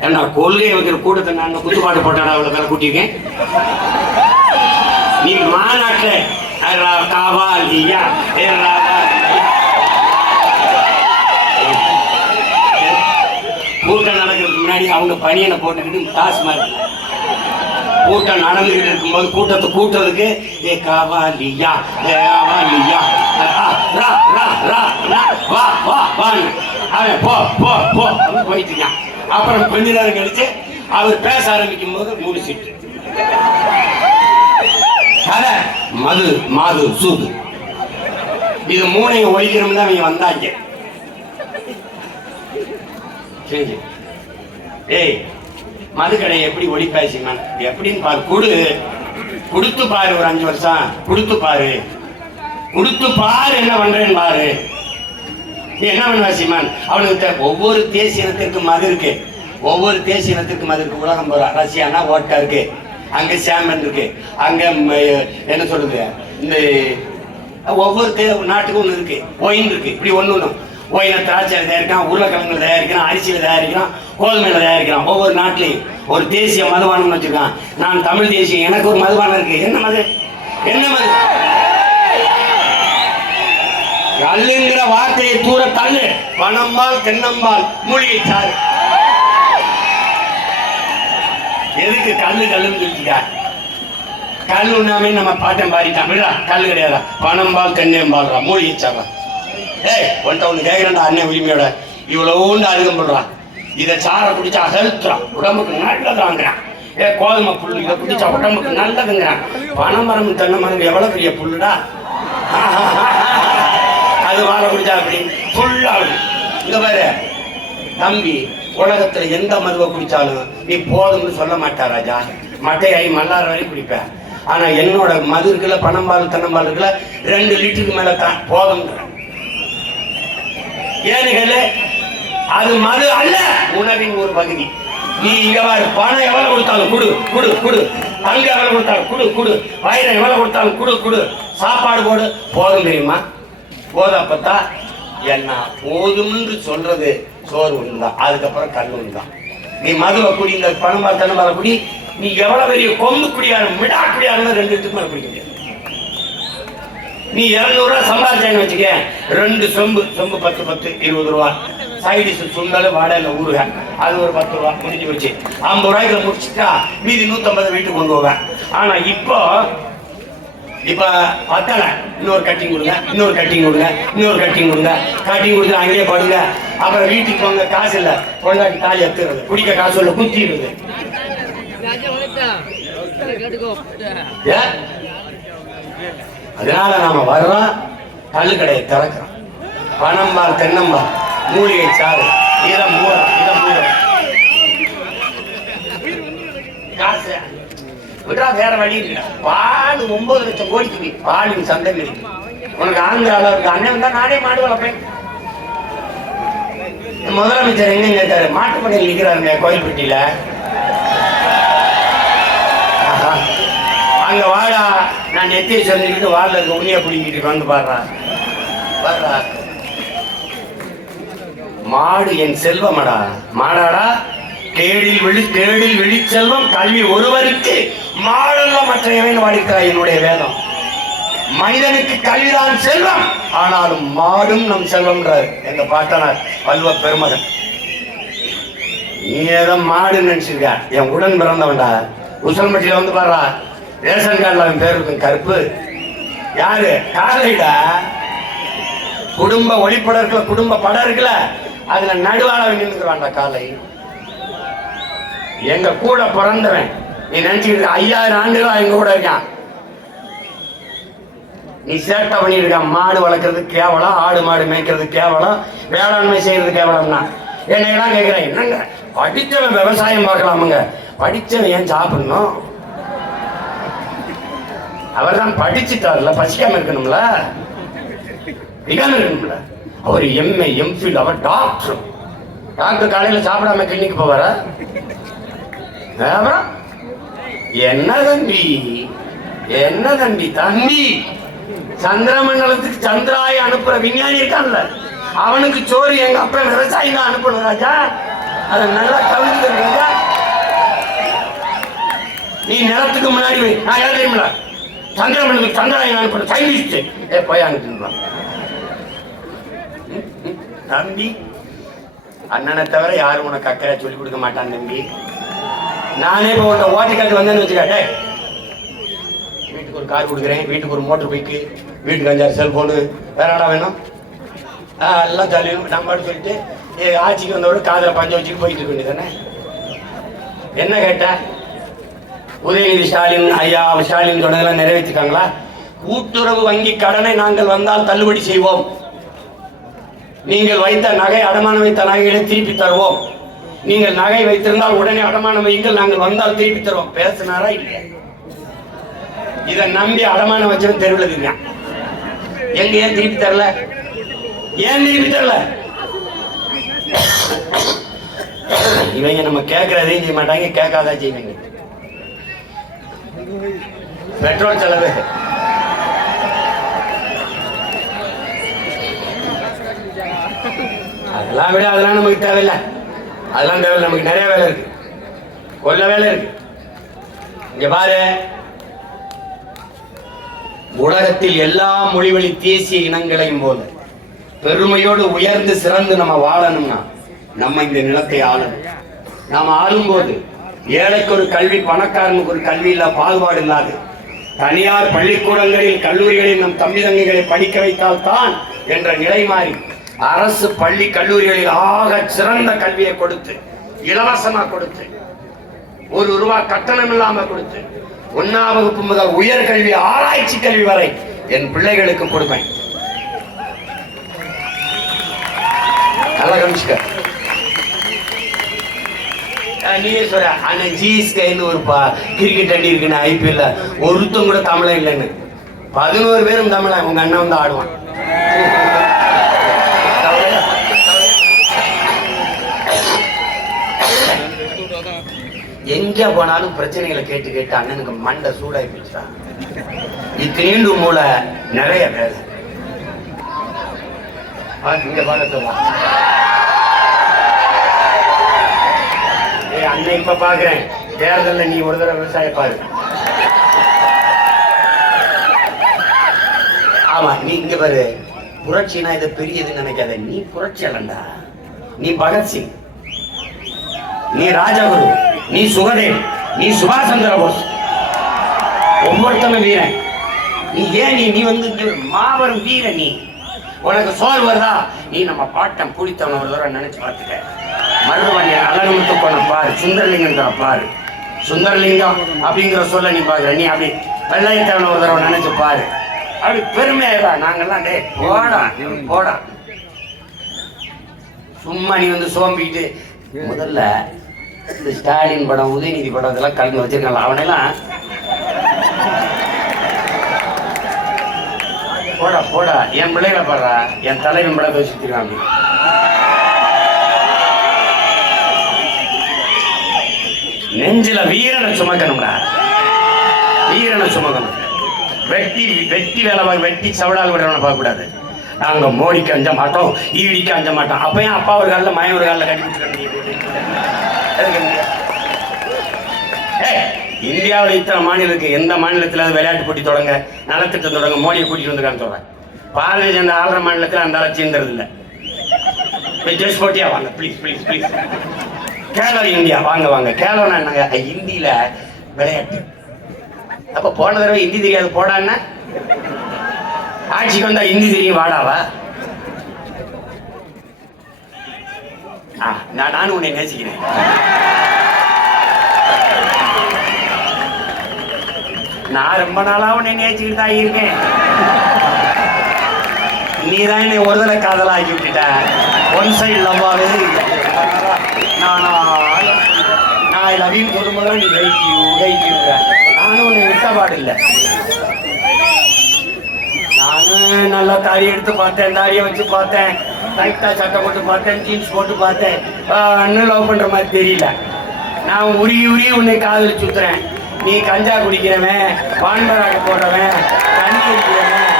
ஏன்னா கொள்கை வைக்கிற கூட்டத்தை நான் குத்துப்பாட்டு போட்டாடா அவளை தலை கூட்டியிருக்கேன்? நீ மாநாட்டுல காவாலியா கூட்டம் நடக்கிறதுக்கு முன்னாடி அவங்க பனியனை போட்டுக்கிட்டு காசு மாதிரி கூட்டம் நடந்துகிட்டு இருக்கும்போது கூட்டத்தை கூட்டுறதுக்கு ஏ காவாலியா ஏ காவாலியா. அவன் போ போ போ. போயிட்டு இருக்கான். அப்புறம் கொஞ்ச நேரம் கழிச்சு அவர் பேச ஆரம்பிக்கும் போது முடிச்சிட்டு. கதை. மது மாது சூது. இது மூணையும் ஒழிக்கணும்னு தான் அவங்க வந்தாங்க. சரி ஏய் மதுக்கடை எப்படி ஒழிப்பாய்ச்சிman எப்படின்னு பாரு கொடு. கொடுத்து பாரு ஒரு அஞ்சு வருஷம். கொடுத்து பாரு. கொடுத்து பாரு என்ன பண்றேன்னு பாரு. நீ என்ன பண்ணுவ சீமான்? அவனுக்கு ஒவ்வொரு தேசிய மது இருக்கு. ஒவ்வொரு தேசிய மது இருக்கு. உலகம் போறா ரஷ்யானா ஓட்டா இருக்கு. அங்க சேமன் இருக்கு. அங்க என்ன சொல்றது? இந்த ஒவ்வொரு தே நாட்டுக்கும் ஒன்று இருக்கு. ஒயின் இருக்கு. இப்படி ஒன்று ஒன்று ஒயினை திராட்சை தயாரிக்கிறான் உருளைக்கிழங்குல தயாரிக்கிறான் அரிசியில தயாரிக்கிறான் கோதுமையில தயாரிக்கிறான். ஒவ்வொரு நாட்டிலையும் ஒரு தேசிய மதுபானம்னு வச்சிருக்கான். நான் தமிழ் தேசியம் எனக்கு ஒரு மதுபானம் இருக்கு. என்ன மது? என்ன மது? வார்த்தையை தூர தள்ளு. வனம்பால் தென்னம்பால் மூலிகை சாறு. எதுக்கு கல்லு கல்லுன்னு சொல்லிட்டா கல் உண்ணாமே நம்ம பாட்டம் பாடிட்டான். விடா கல் கிடையாதா? பணம்பால் தென்னம்பால் மூலிகை சாறா. ஏய் ஒன்ட்ட ஒன்று கேட்குறேன்டா அண்ணன் உரிமையோட. இவ்வளோண்டு அதிகம் பண்றான் இதை சாரை குடிச்சா ஹெல்த்றான் உடம்புக்கு நல்லதாங்கிறான். ஏ கோதுமை புல் இதை குடிச்சா உடம்புக்கு நல்லதுங்கிறான். பனைமரம் தென்னை மரம் எவ்வளோ பெரிய புல்லுடா? அது வாழ குடிச்சா அப்படி ஃபுல்லாகும் இங்க பாரு. தம்பி உலகத்துல எந்த மதுவை குடிச்சாலும் நீ போதும்னு சொல்ல மாட்டா ராஜா. மட்டையாய் மல்லார வரைக்கும் குடிப்ப. ஆனா என்னோட மது இருக்குல்ல பணம்பால் தன்னம்பால் இருக்குல்ல ரெண்டு லிட்டருக்கு மேல தான் போதும்ங்கிற ஏன்னு கேளு அது மது அல்ல உணவின் ஒரு பகுதி. நீ இங்க பணம் எவ்வளவு கொடுத்தாலும் குடு குடு குடு. தங்க எவ்வளவு கொடுத்தாலும் குடு குடு. வைரம் எவ்வளவு கொடுத்தாலும் குடு குடு. சாப்பாடு போடு போதும் தெரியுமா? போதப்பத்தா என்ன போதும்னு சொல்றது சோறு ஒண்ணுதான் தான் அதுக்கப்புறம் கல் தான் நீ மதுவை குடி இந்த பணம் தனமால குடி நீ எவ்வளவு பெரிய கொம்பு குடியாரு மிடா குடியாருன்னு ரெண்டு இடத்துக்கு மேல குடிக்க முடியாது நீ இரநூறுவா சம்பாதிச்சேன்னு வச்சுக்க ரெண்டு சொம்பு சொம்பு பத்து பத்து இருபது ரூபா. சைடிஸ் சுண்டல் வாடகை ஊருக அது ஒரு பத்து ரூபா முடிஞ்சு வச்சு ஐம்பது ரூபாய்க்கு முடிச்சுட்டா மீதி நூற்றம்பது வீட்டுக்கு கொண்டு போவேன். ஆனா இப்போ இப்ப பத்தல இன்னொரு கட்டிங் கொடுங்க இன்னொரு கட்டிங் கொடுங்க இன்னொரு கட்டிங் கொடுங்க. கட்டிங் கொடுத்து அங்கேயே படுங்க. அப்புறம் வீட்டுக்கு வாங்க காசு இல்ல. பொண்டாட்டி தாலி எடுத்துறது குடிக்க காசு இல்ல குத்திடுது. அதனால நாம வர்றோம் கல்லுக்கடையை திறக்கிறோம். பணம்பார் தென்னம்பார் மூலிகை சாறு. இதை மூலம் இதை மூலம் காசு. விட்டா வேற வழி இல்லை. பால் ஒன்பது லட்சம் கோடிக்கு பாலின் சந்தை இருக்கு உனக்கு ஆந்திரால இருக்கு? அண்ணன் தான் நானே மாடு வளர்ப்பேன் முதலமைச்சர் எங்க கேட்டாரு? மாட்டுப்படையில் நிற்கிறாருங்க கோயில்பட்டியில. அங்க வாடா. நான் நெத்தியை சொல்லிக்கிட்டு வாழ இருக்க. உண்மையை பிடிங்கிட்டு வந்து பாடுறா. பாடுறா. மாடு என் செல்வமடா. மாடாடா. கேடில் விழி கேடில் விழிச்செல்வம் கல்வி ஒருவருக்கு மாடல்ல மற்றையவன் வாடிக்கிறாய் என்னுடைய வேதம். மனிதனுக்கு கல்விதான் செல்வம் ஆனாலும் மாடும் நம் செல்வம்ன்றார் எங்க பாட்டனார் வல்வ பெருமகன். நீ ஏதோ மாடு நினைச்சிருக்க என் உடன் பிறந்தவன்டா. உசல்மட்டியில வந்து பாடுறா. ரேஷன் கார்டில் அவன் பேர் இருக்கும் கருப்பு. யாரு? காலைடா குடும்ப ஒளிப்படம் இருக்குல்ல குடும்ப படம் இருக்குல்ல அதுல நடுவாள நின்றுக்கிறான்டா காலை. எங்க கூட பிறந்தவன். நீ நினைச்சுக்கிட்டு ஐயாயிரம் ஆண்டுகளா எங்க கூட இருக்கான். நீ சேட்டை பண்ணியிருக்க மாடு வளர்க்கறது கேவலம் ஆடு மாடு மேய்க்கிறது கேவலம் வேளாண்மை செய்யறது கேவலம்னா. என்னையெல்லாம் கேட்கிறேன் என்னங்க? படித்தவன் விவசாயம் பார்க்கலாமுங்க. படித்தவன் ஏன் சாப்பிடணும்? அவர் தான் படிச்சுட்டார்ல பசிக்காம இருக்கணும்ல? பிகாம இருக்கணும்ல? அவர் எம்ஏ எம்ஃபில் அவர் டாக்டர் டாக்டர் காலையில் சாப்பிடாம கிளினிக் போவாரா? அப்புறம்? என்ன தம்பி? என்ன தம்பி? தம்பி சந்திரமண்டலத்துக்கு சந்திராய அனுப்புற விஞ்ஞானி இருக்கான்ல. அவனுக்கு சோறு எங்க அப்பா விவசாயி தான் அனுப்பணும் ராஜா. அதை நல்லா கவிழ்ந்து நீ நிலத்துக்கு முன்னாடி நான் யார் தெரியுமில சந்திரமனுக்கு சந்திராயன் அனுப்பின சைனிஸ்ட் ஏ போய் அனுப்பிடுவான் தம்பி அண்ணனை தவிர யாரும் உனக்கு அக்கறை சொல்லிக் கொடுக்க மாட்டான் தம்பி. நானே இப்போ உன்னை ஓட்டிக்காட்டு வந்தேன்னு வச்சுக்காட்டே வீட்டுக்கு ஒரு கார் கொடுக்குறேன். வீட்டுக்கு ஒரு மோட்டர் பைக்கு வீட்டுக்கு அஞ்சாறு செல்ஃபோனு வேற என்ன வேணும்? எல்லாம் தள்ளி நம்ம சொல்லிட்டு ஏ ஆட்சிக்கு வந்தவரை காதில் பஞ்ச வச்சுட்டு போயிட்டு இருக்க வேண்டியதானே என்ன கேட்ட? உதயநிதி ஸ்டாலின் ஐயா ஸ்டாலின் சொன்னதெல்லாம் நிறைவேற்றிட்டாங்களா கூட்டுறவு வங்கி கடனை நாங்கள் வந்தால் தள்ளுபடி செய்வோம். நீங்கள் வைத்த நகை அடமானம் வைத்த நகைகளை திருப்பி தருவோம். நீங்கள் நகை வைத்திருந்தால் உடனே அடமானம் வையுங்கள் நாங்கள் வந்தால் திருப்பி தருவோம். பேசினாரா இல்லையா? இதை நம்பி அடமானம் வச்சவன் தெருவில் இருக்கான் எங்க ஏன் திருப்பி தரல? ஏன் திருப்பி தரல? இவங்க நம்ம கேட்கறதையும் செய்ய மாட்டாங்க கேட்காதா செய்வீங்க. பெட்ரோல் செலவு. அதெல்லாம் விட அதெல்லாம் நமக்கு தேவையில்லை. அதெல்லாம் தேவையில்லை. நமக்கு நிறைய வேலை இருக்கு. கொல்ல வேலை இருக்கு. இங்க பாரு. உலகத்தில் எல்லா மொழிவழி தேசிய இனங்களையும் போல பெருமையோடு உயர்ந்து சிறந்து நம்ம வாழணும்னா நம்ம இந்த நிலத்தை ஆளணும். நாம் ஆளும்போது ஏழைக்கு ஒரு கல்வி பணக்காரனுக்கு ஒரு கல்வி இல்ல பாகுபாடு இல்லாது தனியார் பள்ளிக்கூடங்களில் கல்லூரிகளில் நம் தம்பி தங்கைகளை படிக்க வைத்தால் தான் என்ற நிலை மாறி அரசு பள்ளி கல்லூரிகளில் ஆக சிறந்த கல்வியை கொடுத்து இலவசமா கொடுத்து ஒரு ரூபா கட்டணம் இல்லாம கொடுத்து ஒன்னாம் வகுப்பு முதல் உயர் கல்வி ஆராய்ச்சி கல்வி வரை என் பிள்ளைகளுக்கு கொடுப்பேன். நல்லா கவனிச்சுக்க. நீயே சொல்ற ஜிஎஸ்கைன்னு ஒரு கிரிக்கெட் அடி இருக்குன்னு ஐபிஎல்ல ஒருத்தம் கூட தமிழன் இல்லைன்னு. பதினோரு பேரும் தமிழன் உங்க அண்ணன் வந்து ஆடுவான். எங்க போனாலும் பிரச்சனைகளை கேட்டு கேட்டு அண்ணனுக்கு மண்டை சூடாகி போச்சுட்டான் இத்தனீண்டு மூளை நிறைய வேலை இங்க ஏய் அண்ணன் இப்ப பாக்குறேன். தேர்தல்ல நீ ஒரு தடவை விவசாய பாரு. ஆமா நீ இங்க பாரு. புரட்சினா இது பெரியதுன்னு நினைக்காத. நீ புரட்சி அல்லண்டா நீ பகத்சிங். நீ ராஜகுரு. நீ சுகதேவ் நீ சுபாஷ் சந்திர போஸ். ஒவ்வொருத்தனும் வீரன். நீ ஏன் நீ நீ வந்து மாபெரும் வீரன் நீ? உனக்கு சோல் வருதா? நீ நம்ம பாட்டம் பிடித்தவன ஒரு தடவை நினைச்சு பார்த்துக்க. மருதவண்யன் அழகுமுத்து போன பாரு சுந்தரலிங்கம் பாரு. சுந்தரலிங்கம் அப்படிங்கிற சொல்ல நீ பாக்குற நீ அப்படி வெள்ளையத்தவன ஒரு தடவை நினைச்சு பாரு. அப்படி பெருமையா நாங்கெல்லாம் டே போடா போடா. சும்மா நீ வந்து சோம்பிக்கிட்டு முதல்ல இந்த ஸ்டாலின் படம் உதயநிதி படம் இதெல்லாம் கலந்து வச்சிருக்காங்க. அவனெல்லாம் போடா போடா. என் பிள்ளைகளை பாடுறா. என் தலைவன் படத்தை வச்சுருக்கான் நெஞ்சில வீரனை சுமக்கணும்டா. வீரனை சுமக்கணும். வெட்டி வெட்டி வேலை பார்க்க வெட்டி சவடால் விடுறவனை பார்க்கக்கூடாது. நாங்கள் மோடிக்கு அஞ்ச மாட்டோம் ஈடிக்கு அஞ்ச மாட்டோம். அப்பயும் அப்பா ஒரு காலில் மயம் ஒரு காலில் கட்டி இந்தியாவில் இத்தனை மாநிலம் இருக்கு எந்த மாநிலத்தில் விளையாட்டு போட்டி தொடங்க நலத்திட்டம் தொடங்க மோடியை கூட்டிட்டு வந்துருக்கான்னு சொல்றேன். பாரதிய ஜனதா ஆளுற மாநிலத்தில் அந்த அளவு சேர்ந்துறது இல்ல. ஜஸ்ட் போட்டியா வாங்க please please please Khelo India வாங்க வாங்க. கேலோனா என்னங்க? ஹிந்தியில் ஹிந்தியில விளையாட்டு. அப்போ போன தடவை ஹிந்தி தெரியாது போடான்னா? ஆட்சிக்கு வந்தா ஹிந்தி தெரியும் வாடாவா? நான் நானும் உன்னை நேசிக்கிறேன். நான் ரொம்ப நாளா உன்னை நேசிக்கிட்டு தான் இருக்கேன். நீ தான் என்னை ஒரு தடவை காதலா விட்டுட்ட. ஒன் சைடு லவ்வாவே நான் நான் ஐ சொல்லும்போது நீ லைக் யூ லைக் நானும் உன்னை விட்ட பாடில்லை. நானும் நல்லா தாடி எடுத்து பார்த்தேன் தாடியை வச்சு பார்த்தேன். டைட்டா சட்டை போட்டு பார்த்தேன் ஜீன்ஸ் போட்டு பார்த்தேன். அண்ணன் இன்னும் லவ் பண்ற மாதிரி தெரியல. நான் உருகி உருகி உன்னை காதல் சுத்துறேன் நீ கஞ்சா குடிக்கிறவன் பான்பராக போடுறவன் தண்ணி அடிக்கிறவன்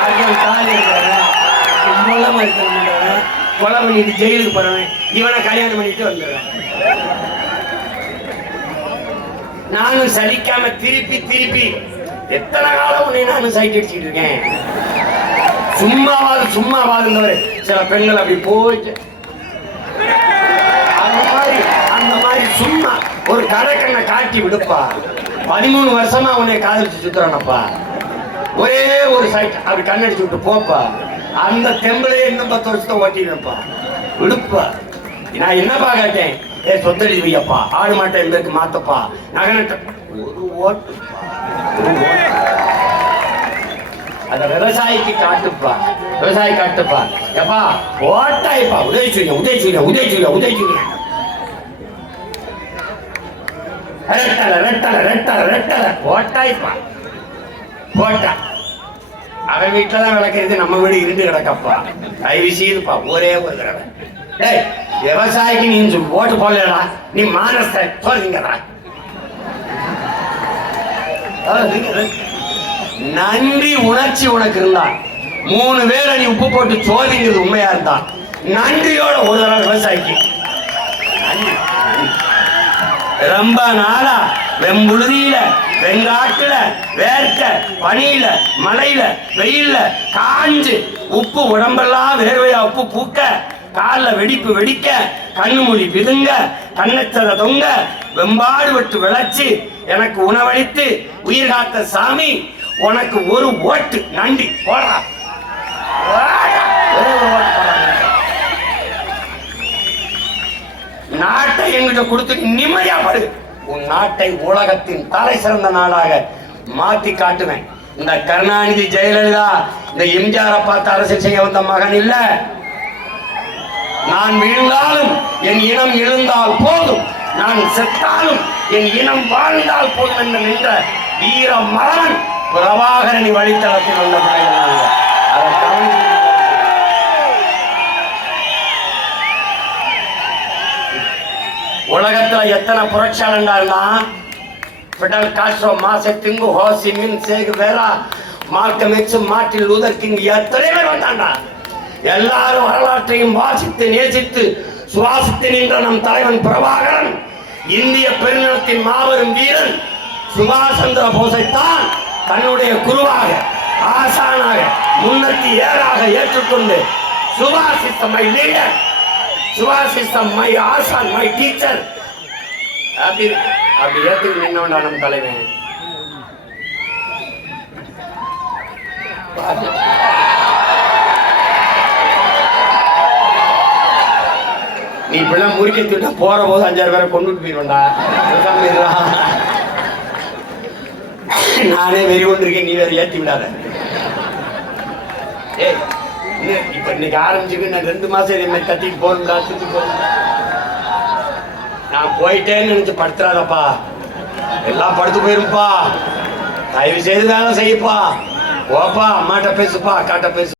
அர்ஜுன் தாலி இருக்கிறவன் கும்பலமா இருக்கிறவன் கொலை பண்ணிட்டு ஜெயிலுக்கு போறவன் இவனை கல்யாணம் பண்ணிட்டு வந்துடுவேன் நானும் சலிக்காம திருப்பி திருப்பி எத்தனை காலம் உன்னை நானும் சைட் அடிச்சுட்டு இருக்கேன்? சும்மாவாது சும்மாவாதுன்றவர் சில பெண்கள் அப்படி போயிட்டு அந்த மாதிரி அந்த மாதிரி சும்மா ஒரு கடற்கண்ணை காட்டி விடுப்பா. பதிமூணு வருஷமா உன்னை காதலிச்சு சுத்துறானப்பா. ஒரே ஒரு சைட் அப்படி கண்ணடிச்சு விட்டு போப்பா. அந்த தெம்பளையே இன்னும் பத்து வருஷத்தை ஓட்டிடுப்பா விடுப்பா. நான் என்னப்பா கேட்டேன்? ஏ சொத்தடி வையப்பா ஆடு மாட்டை எங்களுக்கு மாத்தப்பா. நகனட்ட ஒரு ஓட்டுப்பா. அந்த விவசாயிக்கு காட்டுப்பா விவசாயி காட்டுப்பா எப்பா ஓட்டாய்ப்பா உதவி செய்ய உதவி செய்ய உதவி செய்ய உதவி செய்ய ரெட்டல ரெட்டல ரெட்டல ரெட்டல ஓட்டாய்ப்பா போட்டா. அவன் வீட்டில் தான் விளக்குறது நம்ம வீடு இருந்து கிடக்கப்பா. தயவு செய்துப்பா ஒரே ஒரு தடவை. டேய் விவசாயிக்கு நீ சொல்லு, ஓட்டு போடலடா. நீ மானஸ்த சொல்லுங்கடா நன்றி உணர்ச்சி உனக்கு இருந்தா. மூணு பேரை நீ உப்பு போட்டு சோதிங்கிறது உண்மையா இருந்தா. நன்றியோட ஒரு தடவை விவசாயிக்கு. ரொம்ப நாளா வெம்புழுதியில வெங்காட்டுல வேர்க்க பனியில மலையில வெயில்ல காஞ்சு உப்பு உடம்பெல்லாம் வேர்வையா உப்பு பூக்க காலில் வெடிப்பு வெடிக்க கண்ணு மொழி பிதுங்க கண்ணச்சத தொங்க வெம்பாடு விட்டு விளைச்சி எனக்கு உணவளித்து உயிர் காத்த சாமி உனக்கு ஒரு ஓட்டு. நன்றி. போடா. நாட்டை எங்கிட்ட கொடுத்து நிம்மதியா படு. உன் நாட்டை உலகத்தின் தலை சிறந்த நாடாக மாத்தி காட்டுவேன். இந்த கருணாநிதி ஜெயலலிதா இந்த எம்ஜிஆரை பார்த்து அரசியல் செய்ய வந்த மகன் இல்ல. நான் வீழ்ந்தாலும் என் இனம் எழுந்தால் போதும். நான் செத்தாலும் என் இனம் வாழ்ந்தால் போதும் என்று நின்ற வீர மகன் பிரபாகரனி வழித்தளத்தில் உள்ள பிள்ளைகள் அதை. உலகத்துல எத்தனை புரட்சியாளண்டா இருந்தான் பிடல் காஸ்ட்ரோ மாசத்திங்கு ஹோசி மின் சேகு வேலா மார்க்கம் எக்ஸ் மார்ட்டின் லூதர் கிங் எத்தனை பேர் வந்தாண்டா? எல்லாரும் வரலாற்றையும் வாசித்து நேசித்து சுவாசித்து நின்ற நம் தலைவன் பிரபாகரன். இந்திய பெருநிலத்தின் மாபெரும் வீரன் சுபாஷ் சந்திர போஸைத்தான் தன்னுடைய குருவாக ஆசானாக முன்னத்தி ஏறாக ஏற்றுக்கொண்டு Subash is my leader Subash is my ஆசான் மை டீச்சர் அப்படி அப்படி ஏற்றுக்கு நின்னவன்டா நம் தலைவன். நீ இப்பெல்லாம் முறுக்கி திட்ட போற போது அஞ்சாறு பேரை கொண்டுட்டு போயிருவேன்டா. நானே வெறி கொண்டு இருக்கேன் நீ வேற ஏத்தி விடாத. ஏய் இப்ப இன்னைக்கு ஆரம்பிச்சுக்கு நான் ரெண்டு மாசம் இதே மாதிரி கத்திட்டு போகணும்டா சுத்தி போகணும் நான் போயிட்டேன்னு நினைச்சு படுத்துறாதப்பா. எல்லாம் படுத்து போயிருப்பா தயவு செய்து வேலை செய்யப்பா. ஓப்பா அம்மாட்ட பேசுப்பா அக்காட்ட பேசு